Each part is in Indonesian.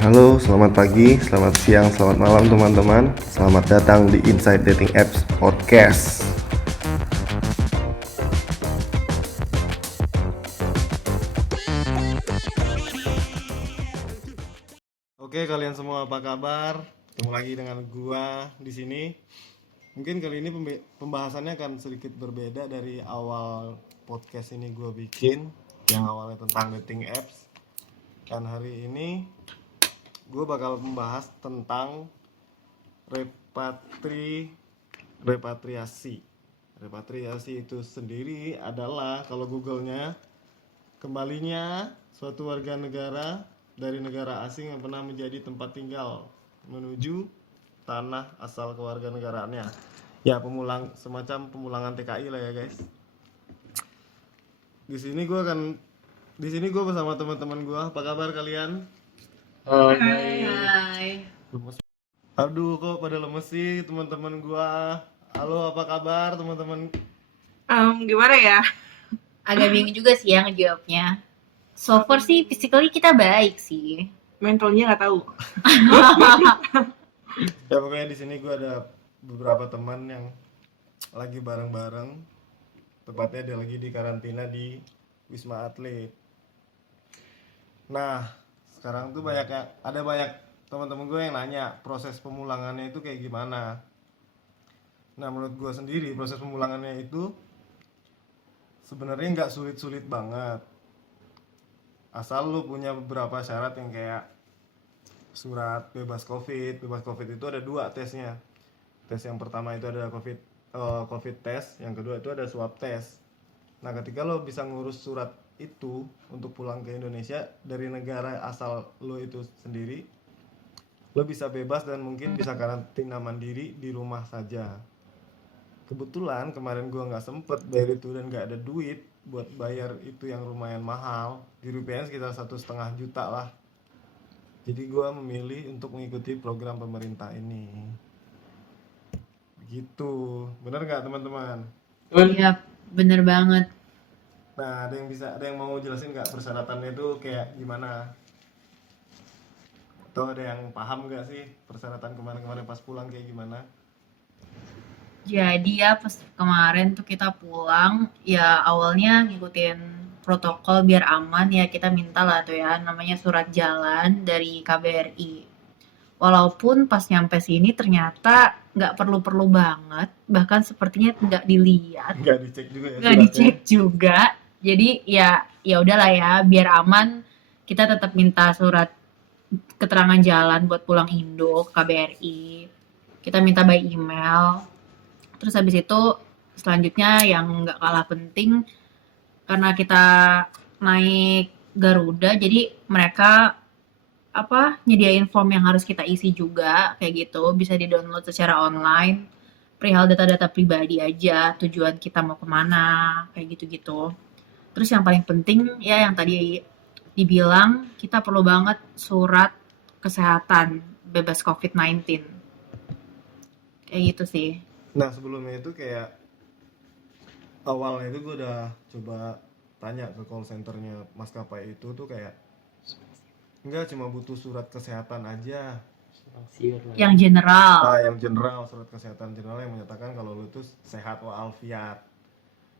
Halo, selamat pagi, selamat siang, selamat malam teman-teman. Selamat datang di Inside Dating Apps Podcast. Oke, kalian semua apa kabar? Ketemu lagi dengan gua di sini. Mungkin kali ini pembahasannya akan sedikit berbeda dari awal podcast ini gua bikin, yang awalnya tentang dating apps. Dan hari ini gue bakal membahas tentang repatriasi. Repatriasi itu sendiri adalah, kalau Google-nya, kembalinya suatu warga negara dari negara asing yang pernah menjadi tempat tinggal menuju tanah asal kewarganegaraannya. Ya, semacam pemulangan TKI lah ya guys. Di sini gue bersama teman-teman gue. Apa kabar kalian? Hai. Aduh, kok pada lemes sih teman-teman gua. Halo, apa kabar teman-teman? Gimana ya? Agak bingung juga sih ya ngejawabnya. So far sih physically kita baik sih. Mentalnya nggak tahu. Ya pokoknya di sini gua ada beberapa teman yang lagi bareng-bareng. Tepatnya dia lagi di karantina di Wisma Atlet. Nah, sekarang tuh ada banyak teman-teman gue yang nanya proses pemulangannya itu kayak gimana. Nah, menurut gue sendiri proses pemulangannya itu sebenarnya nggak sulit-sulit banget, asal lu punya beberapa syarat yang kayak surat bebas covid. Bebas covid itu ada dua tesnya. Tes yang pertama itu ada covid test, yang kedua itu ada swab test. Nah, ketika lo bisa ngurus surat itu untuk pulang ke Indonesia dari negara asal lo itu sendiri, lo bisa bebas dan mungkin bisa karantina mandiri di rumah saja. Kebetulan kemarin gua nggak sempet bayar itu dan nggak ada duit buat bayar itu yang lumayan mahal, di rupiah sekitar 1,5 juta lah. Jadi gua memilih untuk mengikuti program pemerintah ini. Begitu, bener nggak teman-teman? Iya, bener banget. Nah, ada yang mau jelasin nggak persyaratannya itu kayak gimana? Atau ada yang paham nggak sih persyaratan kemarin-kemarin pas pulang kayak gimana? Jadi ya pas kemarin tuh kita pulang, ya awalnya ngikutin protokol biar aman ya kita minta lah tuh ya namanya surat jalan dari KBRI. Walaupun pas nyampe sini ternyata nggak perlu-perlu banget, bahkan sepertinya nggak dilihat, Nggak dicek juga ya nggak suratnya? dicek juga. Jadi ya udahlah ya, biar aman kita tetap minta surat keterangan jalan buat pulang Indo ke KBRI. Kita minta by email. Terus habis itu selanjutnya yang nggak kalah penting, karena kita naik Garuda, jadi mereka nyediain form yang harus kita isi juga kayak gitu, bisa di-download secara online. Perihal data-data pribadi aja, tujuan kita mau kemana, kayak gitu-gitu. Terus yang paling penting ya yang tadi dibilang, kita perlu banget surat kesehatan bebas COVID-19. Kayak gitu sih. Nah, sebelumnya itu kayak awalnya itu gue udah coba tanya ke call centernya maskapai itu tuh kayak enggak, cuma butuh surat kesehatan aja. Yang general. Yang general, surat kesehatan general yang menyatakan kalau lu tuh sehat walafiat.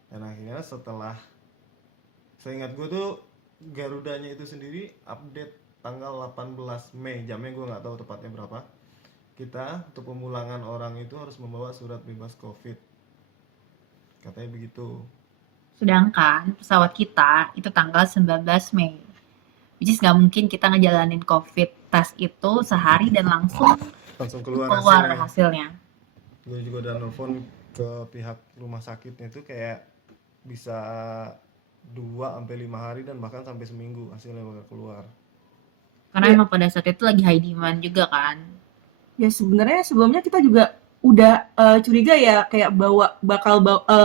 Dan akhirnya setelah, seingat gue tuh Garudanya itu sendiri update tanggal 18 Mei, jamnya gue nggak tahu tepatnya berapa. Kita untuk pemulangan orang itu harus membawa surat bebas COVID, katanya begitu. Sedangkan pesawat kita itu tanggal 19 Mei. Which is nggak mungkin kita ngejalanin COVID test itu sehari dan langsung keluar hasilnya. Gue juga udah nelfon ke pihak rumah sakitnya itu kayak bisa 2-5 hari dan bahkan sampai seminggu hasilnya bakal keluar. Karena emang pada saat itu lagi high demand juga kan. Ya sebenarnya sebelumnya kita juga udah curiga ya kayak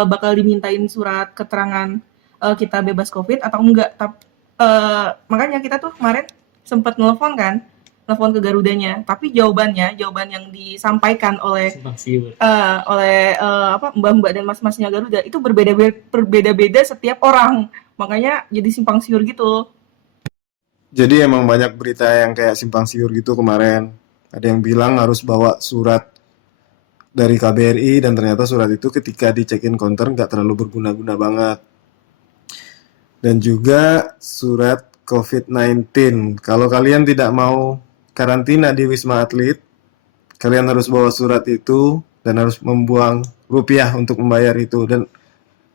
bakal dimintain surat keterangan kita bebas COVID atau enggak. Makanya kita tuh kemarin sempat nelfon ke Garudanya, tapi jawaban yang disampaikan oleh mbak-mbak dan mas-masnya Garuda itu berbeda-beda setiap orang, makanya jadi simpang siur gitu. Jadi emang banyak berita yang kayak simpang siur gitu kemarin. Ada yang bilang harus bawa surat dari KBRI dan ternyata surat itu ketika di check-in counter nggak terlalu berguna-guna banget. Dan juga surat COVID-19. Kalau kalian tidak mau karantina di Wisma Atlet, kalian harus bawa surat itu dan harus membuang rupiah untuk membayar itu. Dan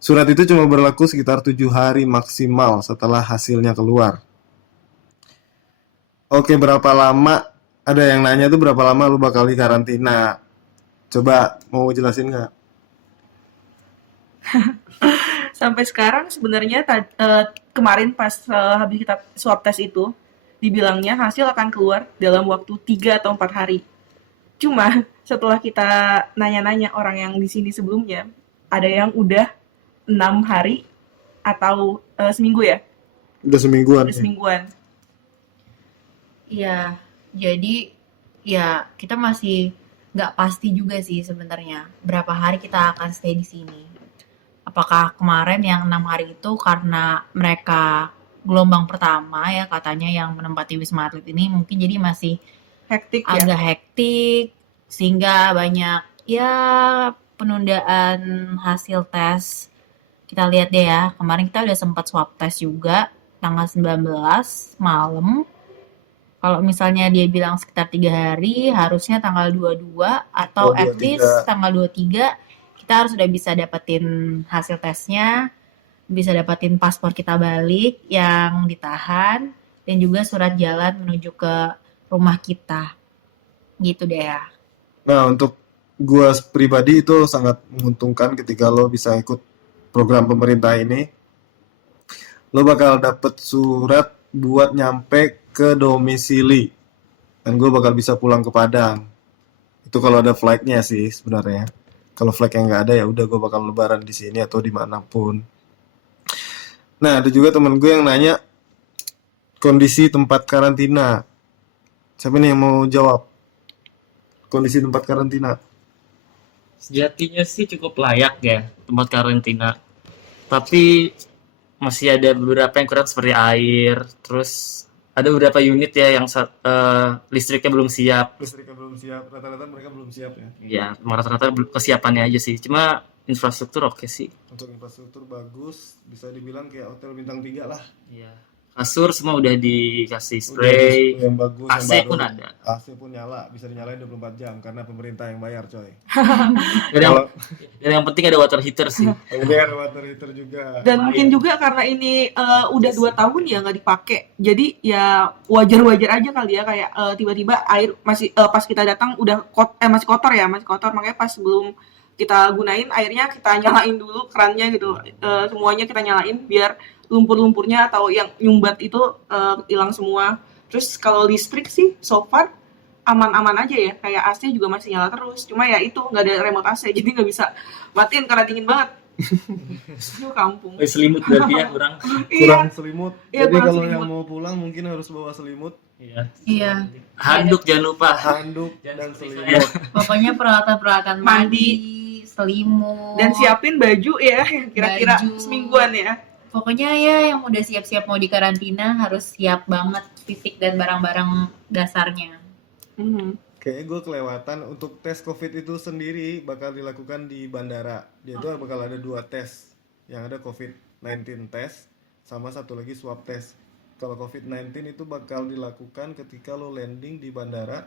surat itu cuma berlaku sekitar 7 hari maksimal setelah hasilnya keluar. Oke, berapa lama? Ada yang nanya tuh berapa lama lu bakal di karantina? Coba mau jelasin nggak? Sampai sekarang sebenarnya kemarin pas habis kita swab test itu dibilangnya hasil akan keluar dalam waktu 3 atau 4 hari. Cuma setelah kita nanya-nanya orang yang di sini sebelumnya, ada yang udah 6 hari atau seminggu ya? Udah semingguan Udah ya? semingguan. Iya, jadi ya kita masih nggak pasti juga sih sebenarnya berapa hari kita akan stay di sini. Apakah kemarin yang 6 hari itu karena mereka gelombang pertama ya katanya yang menempati Wisma Atlet ini mungkin jadi masih Hektik ya. agak hektik sehingga banyak ya penundaan hasil tes. Kita lihat deh ya, kemarin kita udah sempat swab test juga tanggal 19 malam. Kalau misalnya dia bilang sekitar 3 hari, harusnya tanggal 22 atau Oh, at 23. least tanggal 23 kita harus udah bisa dapetin hasil tesnya, bisa dapetin paspor kita balik yang ditahan, dan juga surat jalan menuju ke rumah kita. Gitu deh ya. Nah, untuk gua pribadi itu sangat menguntungkan ketika lo bisa ikut program pemerintah ini. Lo bakal dapet surat buat nyampe ke domisili. Dan gue bakal bisa pulang ke Padang. Itu kalau ada flightnya sih sebenarnya. Kalau flight yang nggak ada ya udah gue bakal lebaran di sini atau dimanapun. Nah, ada juga temen gue yang nanya kondisi tempat karantina. Siapa nih yang mau jawab? Kondisi tempat karantina. Sejatinya sih cukup layak ya tempat karantina. Tapi masih ada beberapa yang kurang seperti air. Terus ada beberapa unit ya yang listriknya belum siap. Listriknya belum siap, rata-rata mereka belum siap ya. Ya, rata-rata kesiapannya aja sih. Cuma infrastruktur oke sih. Untuk infrastruktur bagus, bisa dibilang kayak hotel bintang 3 lah. Ya. Kasur semua udah dikasih Udah spray. yang bagus, yang AC baru. pun ada. AC pun nyala, bisa dinyalain 24 jam karena pemerintah yang bayar, coy. Dan yang, Kalau dan yang penting ada water heater sih. kemudian ada water heater juga. Dan mungkin juga karena ini udah 2 tahun ya nggak dipakai, jadi ya wajar-wajar aja kali ya kayak tiba-tiba air masih pas kita datang udah masih kotor ya, masih kotor, makanya pas sebelum kita gunain airnya kita nyalain dulu kerannya gitu. Semuanya kita nyalain biar lumpur-lumpurnya atau yang nyumbat itu hilang semua. Terus kalau listrik sih so far aman-aman aja ya, kayak AC juga masih nyala terus, cuma ya itu nggak ada remote AC jadi nggak bisa matiin karena dingin banget. Itu kampung. Selimut berarti ya kurang. Kurang selimut. Iya, Jadi kurang kalau selimut. yang mau pulang mungkin harus bawa selimut, Iya. Iya. Handuk jangan lupa. handuk, Jangan dan seperti selimut. Pokoknya peralatan-peralatan mandi, selimut, Dan siapin baju ya yang kira-kira Baju. semingguan ya. pokoknya ya yang udah siap-siap mau di karantina harus siap banget fisik dan barang-barang dasarnya. Mhm. Kayaknya gue kelewatan untuk tes COVID itu sendiri bakal dilakukan di bandara. Dia itu bakal ada 2 tes. Yang ada COVID-19 test sama satu lagi swab test. Kalau COVID-19 itu bakal dilakukan ketika lo landing di bandara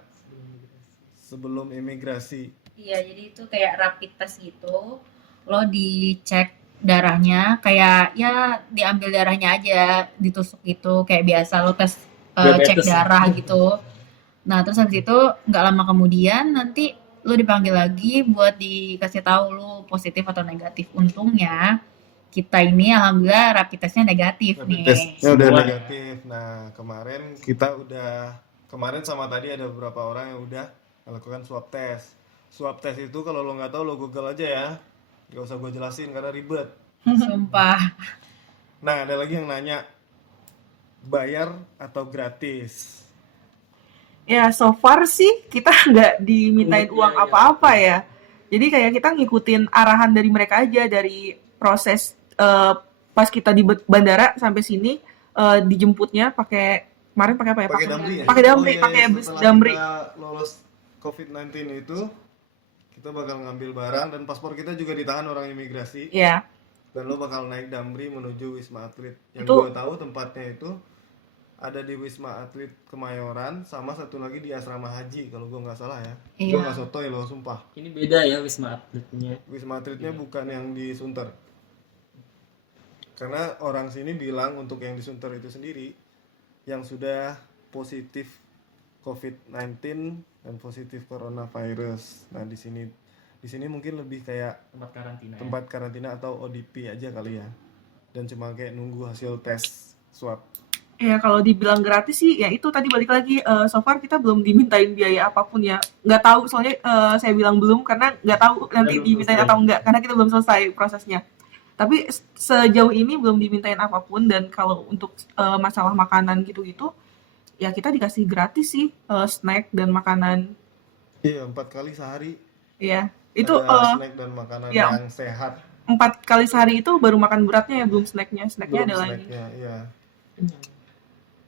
sebelum imigrasi. Iya, jadi itu kayak rapid test gitu. Lo dicek darahnya, kayak ya diambil darahnya aja, ditusuk gitu, kayak biasa lo tes cek Diabetes. darah gitu. Nah, terus habis itu nggak lama kemudian nanti lo dipanggil lagi buat dikasih tahu lo positif atau negatif. Untungnya kita ini alhamdulillah rapid testnya negatif Rapid nih. testnya udah Semua. negatif. Nah, kemarin sama tadi ada beberapa orang yang udah melakukan swab test. Swab test itu kalau lo nggak tahu lo Google aja ya. Gak usah gue jelasin karena ribet. Sumpah. Nah, ada lagi yang nanya bayar atau gratis? Ya so far sih kita nggak dimintain Iya, uang iya. apa-apa ya. Jadi kayak kita ngikutin arahan dari mereka aja, dari proses pas kita di bandara sampai sini dijemputnya pakai Kemarin pakai apa ya? Pakai Damri ya? Pakai Damri, Oh, iya, pakai iya, bus setelah Damri. kita lolos COVID-19 itu, kita bakal ngambil barang dan paspor kita juga ditahan orang imigrasi. Iya. Dan lo bakal naik Damri menuju Wisma Atlet. Yang Itu- gue tahu tempatnya itu ada di Wisma Atlet Kemayoran sama satu lagi di Asrama Haji kalau gue nggak salah ya. Iya. Gue nggak sotoy loh sumpah. Ini beda ya Wisma Atletnya. Wisma Atletnya bukan yang di Sunter. Karena orang sini bilang untuk yang di Sunter itu sendiri yang sudah positif COVID-19 dan positif coronavirus. Nah, di sini mungkin lebih kayak Tempat karantina. tempat karantina atau ODP aja kali ya. Dan cuma kayak nunggu hasil tes swab. Ya kalau dibilang gratis sih ya itu tadi balik lagi so far kita belum dimintain biaya apapun ya. Nggak tahu soalnya saya bilang belum karena nggak tahu nanti belum dimintain selesai. atau enggak karena kita belum selesai prosesnya. Tapi sejauh ini belum dimintain apapun dan kalau untuk masalah makanan gitu-gitu ya kita dikasih gratis sih snack dan makanan. Iya, 4 kali sehari Ya itu ada snack dan makanan ya. yang sehat. 4 kali sehari itu baru makan beratnya ya belum snacknya. Snacknya Belum ada lagi. snacknya, iya.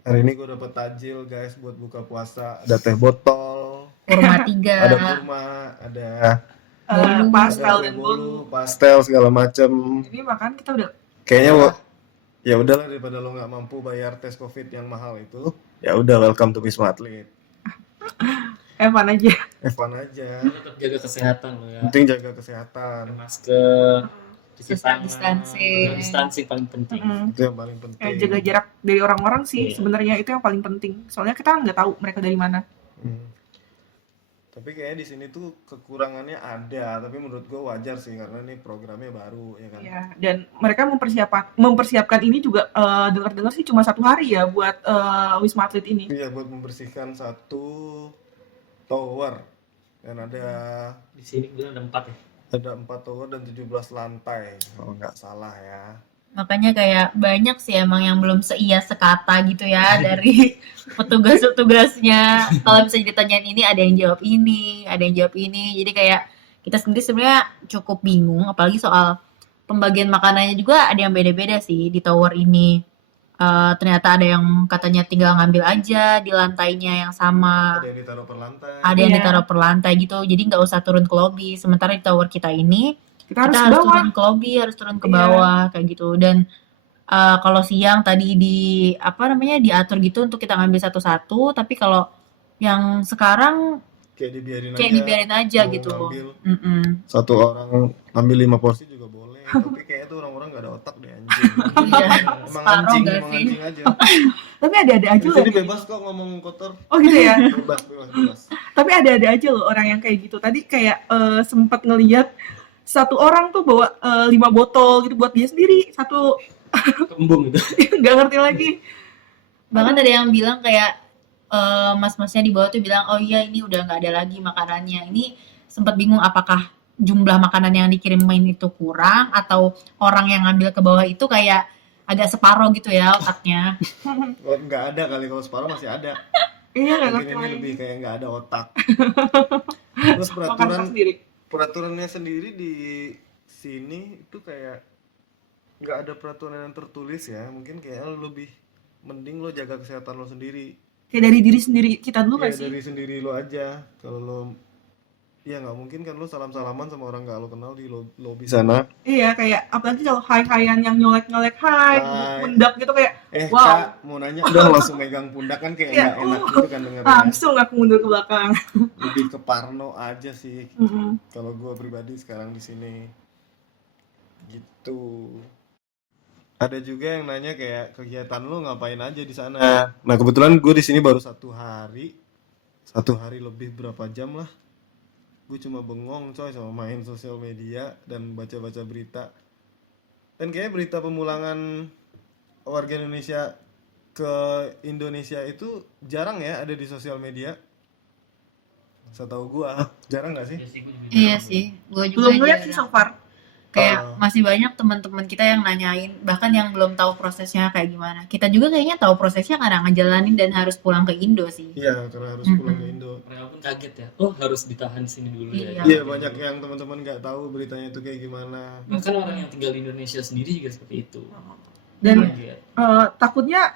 Hari ini gue dapet tajil guys buat buka puasa. Ada teh botol, Kurma ada 3. kurma, ada Bolu. Pastel ada dan kue bolu. pastel segala macem. Ini makan kita udah Kayaknya ya udahlah daripada lo nggak mampu bayar tes COVID yang mahal itu, ya udah welcome to Wisma Atlet. fun aja. Evan aja. Tetap jaga kesehatan lo ya. Penting jaga kesehatan. Masker, cuci Social tangan, distancing. social distancing paling penting. Itu yang paling penting. Jaga jarak dari orang-orang sih Iya. sebenarnya itu yang paling penting. Soalnya kita nggak tahu mereka dari mana. Hmm. Tapi kayaknya di sini tuh kekurangannya ada, tapi menurut gue wajar sih karena ini programnya baru ya kan. Ya, dan mereka mempersiapkan ini juga dengar-dengar sih cuma 1 hari ya buat Wisma Atlet ini. Iya, buat membersihkan satu tower dan ada Di sini bilang ada 4 ya. 4 tower dan 17 lantai kalau nggak salah ya. Makanya kayak banyak sih emang yang belum seia sekata gitu ya dari petugas-petugasnya. Kalau misalnya ditanyain ini ada yang jawab ini, ada yang jawab ini. Jadi kayak kita sendiri sebenarnya cukup bingung, apalagi soal pembagian makanannya juga ada yang beda-beda sih di tower ini. Ternyata ada yang katanya tinggal ngambil aja di lantainya yang sama. Ada yang ditaruh per lantai. Ada yang Iya. ditaruh per lantai gitu, jadi nggak usah turun ke lobby. Sementara di tower kita ini Kita harus kita ke harus bawah. turun ke lobby, harus turun ke Iya. bawah kayak gitu. Dan kalau siang tadi diatur gitu untuk kita ngambil satu-satu, tapi kalau yang sekarang Kayak dibiarin kayak aja. dibiarin aja Mau gitu. ngambil. Mm-mm. Satu orang ambil 5 porsi juga boleh, tapi kayaknya tuh orang-orang nggak ada otak deh anjing. Iya, Emang separuh anjing, nggak emang sih? anjing aja. Tapi ada-ada aja Di loh. sini bebas kok ngomong kotor. Oh gitu ya. Bebas. Tapi ada-ada aja loh orang yang kayak gitu. Tadi kayak sempat ngeliat satu orang tuh bawa 5 botol gitu buat dia sendiri. Satu Kembung gitu. nggak ngerti lagi. Bahkan ada yang bilang kayak mas-masnya di bawah tuh bilang, oh iya ini udah nggak ada lagi makanannya. Ini sempat bingung apakah jumlah makanan yang dikirimin itu kurang atau orang yang ngambil ke bawah itu kayak agak separoh gitu ya otaknya. Oh, nggak ada kali, kalau separuh masih ada. Iya nggak Mungkin ngerti ini lagi. lebih kayak nggak ada otak. Terus Makan tas sendiri. peraturannya sendiri di sini itu kayak nggak ada peraturan yang tertulis ya. Mungkin kayak lo lebih mending lo jaga kesehatan lo sendiri. Kayak dari diri sendiri kita dulu Ya nggak sih? dari sendiri lo aja. Kalau lo ya nggak mungkin kan lo salam-salaman sama orang nggak lo kenal di lobi sana. Iya kayak apalagi kalau hai-haian yang nyolek-nyolek hai, Hai. pundak gitu kayak Wow. Wow. Kak, mau nanya udah langsung megang pundak kan kayak Iya, nggak enak gitu kan dengernya. langsung aku mundur ke belakang. Lebih ke parno aja sih. Mm-mm. Kalau gue pribadi sekarang di sini gitu. Ada juga yang nanya kayak kegiatan lu ngapain aja di sana. Nah kebetulan gue di sini baru 1 hari, 1 hari lebih berapa jam lah. Gue cuma bengong coy sama main sosial media dan baca-baca berita. Dan kayak berita pemulangan warga Indonesia ke Indonesia itu jarang ya ada di sosial media. Setahu gue jarang nggak sih? Iya sih, gue juga Belum lihat sih jarang. so far. Kayak masih banyak teman-teman kita yang nanyain, bahkan yang belum tahu prosesnya kayak gimana. Kita juga kayaknya tahu prosesnya karena ngejalanin dan harus pulang ke Indo sih. Iya karena harus pulang ke Indo. Mereka pun kaget ya. Oh harus ditahan di sini dulu ya. Iya. Iya banyak yang teman-teman nggak tahu beritanya itu kayak gimana. Bahkan orang yang tinggal di Indonesia sendiri juga seperti itu. Dan Kaget. takutnya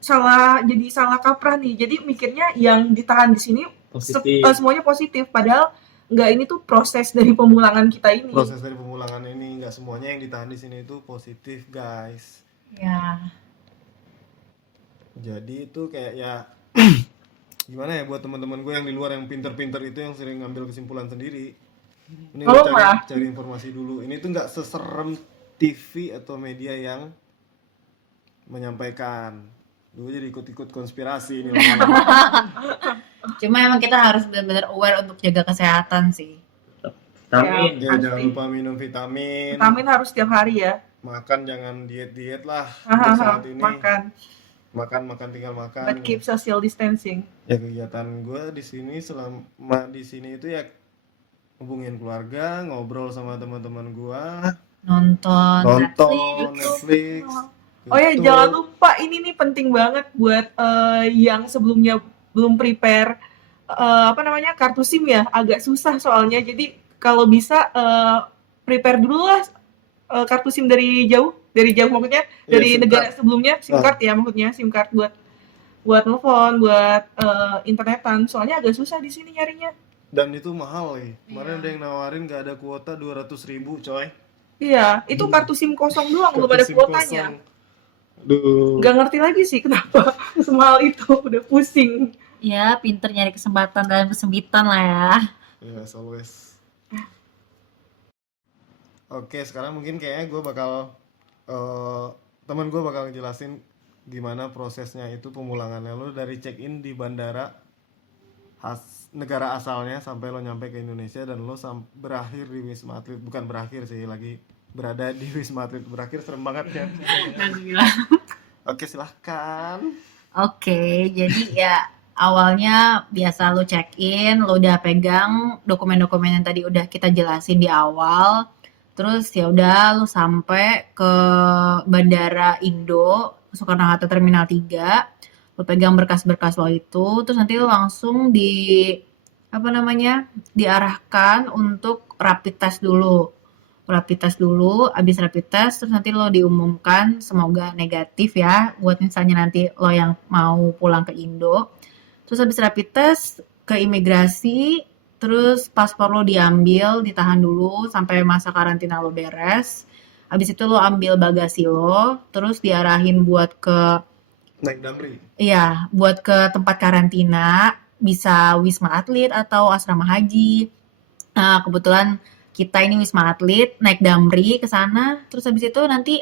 jadi salah kaprah nih. Jadi mikirnya yang ditahan di sini Positif. semuanya positif, padahal nggak, ini tuh proses dari pemulangan kita ini. Proses dari pemulangan ini nggak semuanya yang ditahan di sini itu positif, guys. Ya, Jadi itu kayak ya gimana ya buat teman-teman gue yang di luar yang pinter-pinter itu yang sering ngambil kesimpulan sendiri. Ini Kalau gue nggak- cari informasi dulu. Ini tuh nggak seserem TV atau media yang menyampaikan. Gue jadi ikut-ikut konspirasi ini lama-lama. cuma emang kita harus benar-benar aware untuk jaga kesehatan sih. Vitamin. Ya Pasti. jangan lupa minum vitamin. Vitamin harus setiap hari ya. Makan jangan diet-diet lah untuk saat ini. Makan, Tinggal makan. but keep social distancing. Ya kegiatan gue di sini selama di sini itu ya hubungin keluarga, ngobrol sama teman-teman gue, Nonton nonton Netflix. Netflix. Oh ya, YouTube. jangan lupa ini nih penting banget buat yang sebelumnya belum prepare kartu SIM ya, agak susah soalnya. Jadi kalau bisa prepare dulu lah kartu SIM dari jauh maksudnya Iya, dari SIM negara card. sebelumnya, SIM Ah. card ya maksudnya, SIM card buat telepon, buat internetan. Soalnya agak susah di sini nyarinya. Dan itu mahal ya. Kemarin Iya. ada yang nawarin gak ada kuota 200.000 coy. Iya, itu kartu SIM kosong doang, belum ada Kartu SIM kuotanya. kosong. Duh. Nggak ngerti lagi sih kenapa semahal itu, udah pusing. Ya, pinter nyari kesempatan dalam kesempitan lah ya. Yes, always. Oke, sekarang mungkin kayaknya gue bakal teman gue bakal ngejelasin gimana prosesnya itu pemulangannya lo dari check-in di bandara negara asalnya sampai lo nyampe ke Indonesia dan lo berakhir di Wisma Atlet, bukan berakhir sih, lagi berada di Wisma Atlet. Berakhir serem banget kan. Oke, silahkan. Oke, jadi ya awalnya biasa lo check-in, lo udah pegang dokumen-dokumen yang tadi udah kita jelasin di awal. Terus ya udah lo sampai ke Bandara Indo, Soekarno-Hatta Terminal 3. Lo pegang berkas-berkas lo itu, terus nanti lo langsung diarahkan untuk rapid test dulu. Abis rapid test, terus nanti lo diumumkan, semoga negatif ya, buat misalnya nanti lo yang mau pulang ke Indo. Terus abis rapid test, ke imigrasi, terus paspor lo diambil, ditahan dulu sampai masa karantina lo beres. Abis itu lo ambil bagasi lo, terus diarahin buat ke buat ke tempat karantina, bisa Wisma Atlet atau asrama haji. Nah, kebetulan kita ini Wisma Atlet, naik Damri ke sana, terus habis itu nanti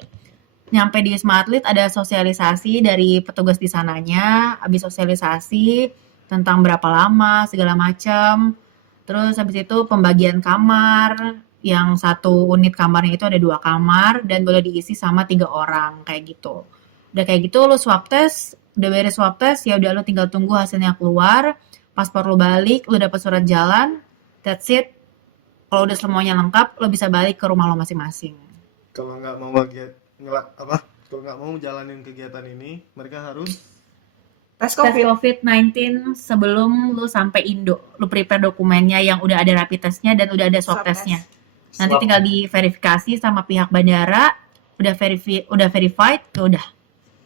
nyampe di Wisma Atlet ada sosialisasi dari petugas di sananya, habis sosialisasi tentang berapa lama, segala macam. Terus habis itu pembagian kamar, yang satu unit kamarnya itu ada 2 kamar dan boleh diisi sama 3 orang, kayak gitu. Udah kayak gitu lo swab test, udah beres swab test, ya udah lo tinggal tunggu hasilnya keluar, paspor lo balik, lo dapet surat jalan, that's it. Kalau udah semuanya lengkap, lo bisa balik ke rumah lo masing-masing. Kalau nggak mau kalau nggak mau jalanin kegiatan ini, mereka harus Tes Tes COVID. COVID-19 sebelum lu sampai Indo. Lu prepare dokumennya yang udah ada rapid testnya dan udah ada swab Swab testnya. test. Nanti tinggal diverifikasi sama pihak bandara, udah verified, ya udah.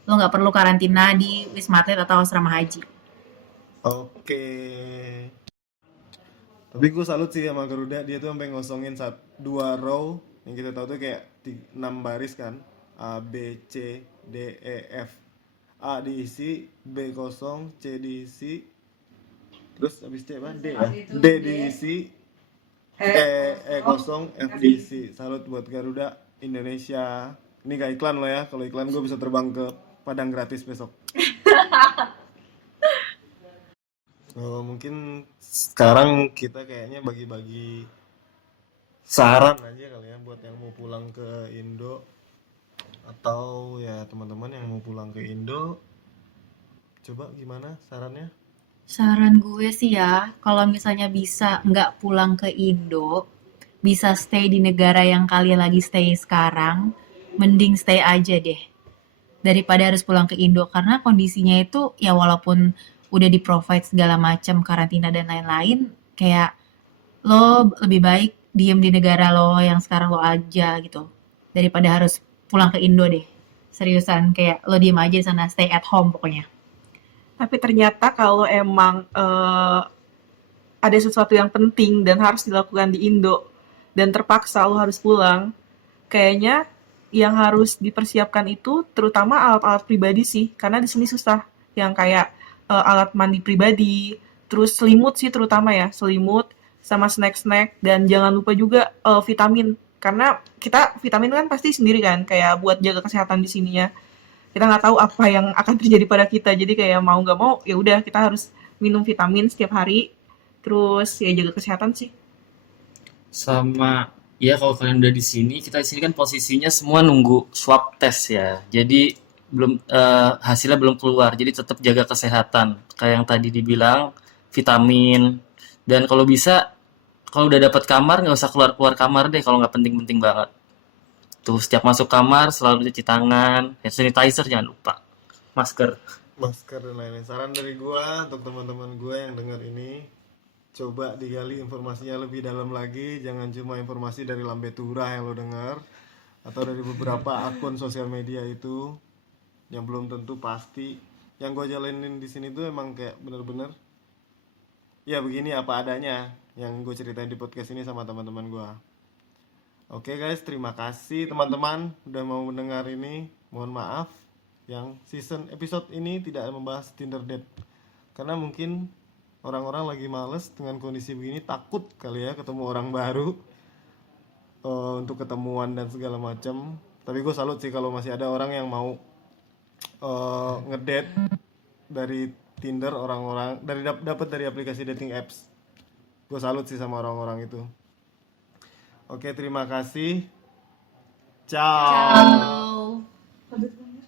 Lu nggak perlu karantina di Wisma Atlet atau asrama haji. Oke. Tapi gue salut sih sama Garuda, dia tuh sampai ngosongin 2 row yang kita tahu tuh kayak 6 baris kan. A, B, C, D, E, F. A diisi, B kosong, C diisi. Terus habis C apa? D ya? D diisi, E kosong, F diisi. Salut buat Garuda Indonesia. Ini gak iklan lo ya, kalau iklan gue bisa terbang ke Padang gratis besok. Mungkin sekarang kita kayaknya bagi-bagi saran aja kali ya buat yang mau pulang ke Indo, atau ya teman-teman yang mau pulang ke Indo. Coba gimana sarannya? Saran gue sih ya, kalau misalnya bisa nggak pulang ke Indo, bisa stay di negara yang kalian lagi stay sekarang, mending stay aja deh. Daripada harus pulang ke Indo, karena kondisinya itu ya walaupun udah di-provide segala macam karantina dan lain-lain, kayak lo lebih baik diem di negara lo yang sekarang lo aja gitu, daripada harus pulang ke Indo deh. seriusan kayak lo diem aja di sana, stay at home pokoknya. Tapi ternyata kalau emang ada sesuatu yang penting dan harus dilakukan di Indo dan terpaksa lo harus pulang, kayaknya yang harus dipersiapkan itu terutama alat-alat pribadi sih, karena di sini susah. Yang kayak alat mandi pribadi, terus selimut sih terutama ya, selimut sama snack-snack, dan jangan lupa juga vitamin. Karena kita vitamin kan pasti sendiri kan, kayak buat jaga kesehatan di sininya. Kita nggak tahu apa yang akan terjadi pada kita, jadi kayak mau nggak mau ya udah kita harus minum vitamin setiap hari, terus ya jaga kesehatan sih. Sama ya kalau kalian udah di sini, kita di sini kan posisinya semua nunggu swab test ya. Jadi belum hasilnya belum keluar. Jadi tetap jaga kesehatan. Kayak yang tadi dibilang, vitamin. Dan kalau bisa, kalau udah dapat kamar nggak usah keluar-keluar kamar deh kalau nggak penting-penting banget. Tuh setiap masuk kamar selalu cuci tangan, hand sanitizer jangan lupa, masker. Masker dan lain-lain. Saran dari gua untuk teman-teman gua yang dengar ini, coba digali informasinya lebih dalam lagi, jangan cuma informasi dari Lambe Turah yang lo dengar atau dari beberapa akun sosial media itu yang belum tentu pasti. Yang gue jalanin di sini tuh emang kayak bener-bener ya begini apa adanya yang gue ceritain di podcast ini sama teman-teman gue. Oke guys, terima kasih teman-teman udah mau mendengar ini. Mohon maaf yang season episode ini tidak membahas Tinder date karena mungkin orang-orang lagi males dengan kondisi begini, takut kali ya ketemu orang baru, untuk ketemuan dan segala macam. Tapi gue salut sih kalau masih ada orang yang mau ngedate dari Tinder, orang-orang dari dapat dari aplikasi dating apps. Gue salut sih sama orang-orang itu. Oke, terima kasih. Ciao. Ciao.